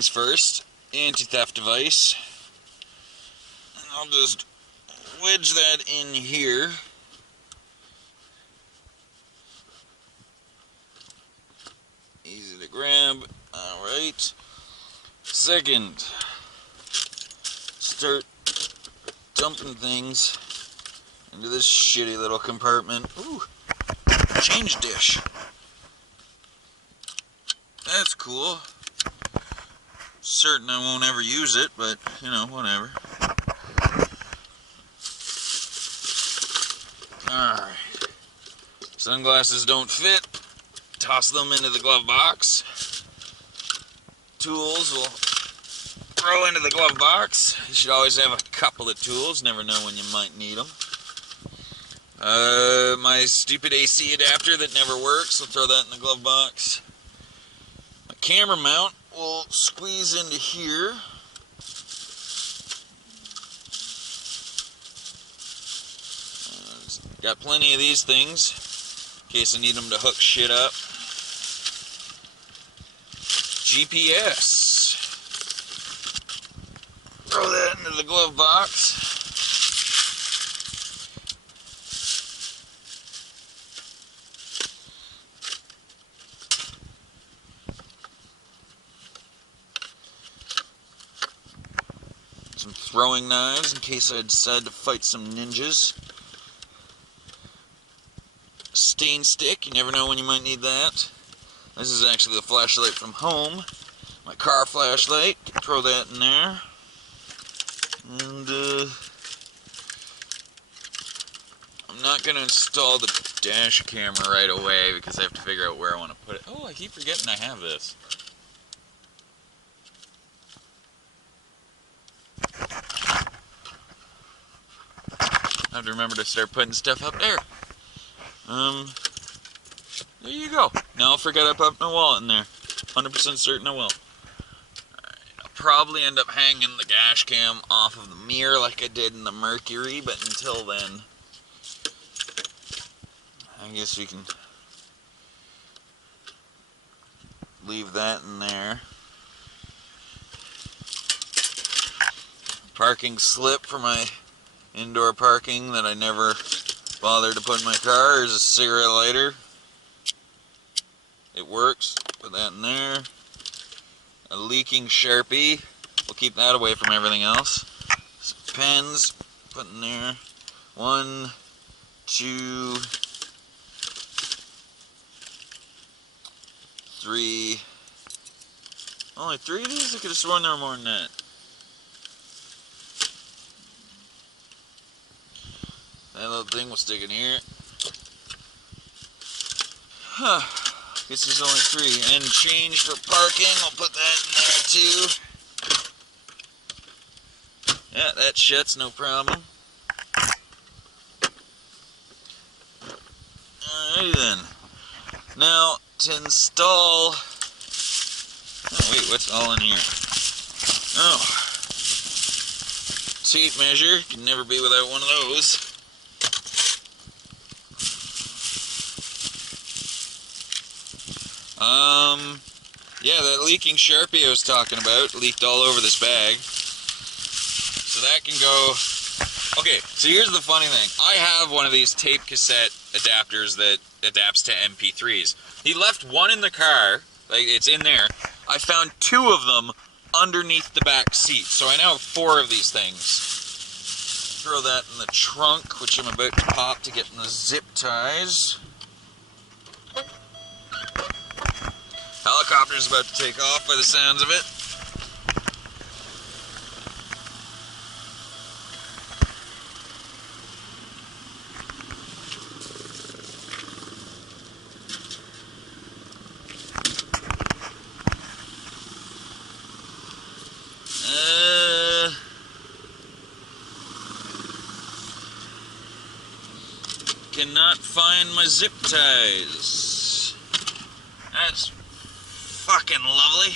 things first, anti-theft device. And I'll just wedge that in here. Easy to grab. Alright. Second, start dumping things into this shitty little compartment. Ooh, change dish. That's cool. Certain I won't ever use it, but you know, whatever. Alright. Sunglasses don't fit. Toss them into the glove box. Tools will throw into the glove box. You should always have a couple of tools. Never know when you might need them. My stupid AC adapter that never works. I'll throw that in the glove box. My camera mount will squeeze into here. Got plenty of these things in case I need them to hook shit up. GPS. Throw that into the glove box. Some throwing knives in case I decide to fight some ninjas. Stain stick, you never know when you might need that. This is actually the flashlight from home. My car flashlight. Throw that in there. And I'm not going to install the dash camera right away because I have to figure out where I want to put it. Oh, I keep forgetting I have this. I have to remember to start putting stuff up there. There you go. Now I'll forget I put my wallet in there. 100% certain I will. Alright, I'll probably end up hanging the dash cam off of the mirror like I did in the Mercury, but until then, I guess we can leave that in there. Parking slip for my indoor parking that I never bothered to put in my car is a cigarette lighter. It works. Put that in there. A leaking Sharpie. We'll keep that away from everything else. Some pens. Put in there. 1, 2, 3. Only 3 of these? I could have sworn there were more than that. That little thing will stick in here. Huh. Guess there's only 3. And change for parking. I'll put that in there too. Yeah, that shuts, no problem. Alrighty then. Now, to install... Oh, wait, what's all in here? Oh. Tape measure. Can never be without one of those. Yeah, that leaking Sharpie I was talking about leaked all over this bag. So that can go... Okay, so here's the funny thing. I have one of these tape cassette adapters that adapts to MP3s. He left one in the car, like it's in there. I found 2 of them underneath the back seat, so I now have 4 of these things. Throw that in the trunk, which I'm about to pop to get in the zip ties. Helicopter's about to take off by the sounds of it. Cannot find my zip ties. That's fucking lovely.